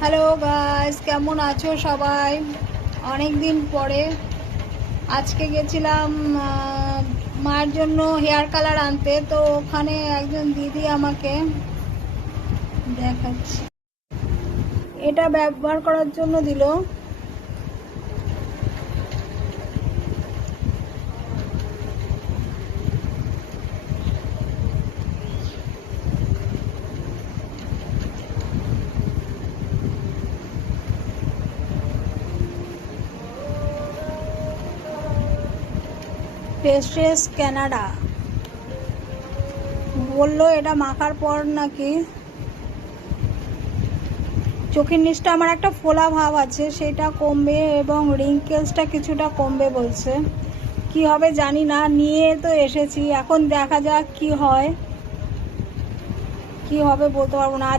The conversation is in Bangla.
হ্যালো গাইস, কেমন আছো সবাই? অনেক দিন পরে আজকে গেছিলাম মায়ের জন্য হেয়ার কালার আনতে। তো ওখানে একজন দিদি আমাকে দেখাচ্ছে, এটা ব্যবহার করার জন্য দিল। ফ্রেশ কানাডা বললো এটা মাখার পর নাকি চোখের নিচটা আমার একটা ফোলা ভাব আছে সেটা কমবে এবং রিঙ্কেলসটা কিছুটা কমবে বলছে। কি হবে জানি না, নিয়ে তো এসেছি, এখন দেখা যাক কি হয়, কি হবে বলতে পারবো না। আজ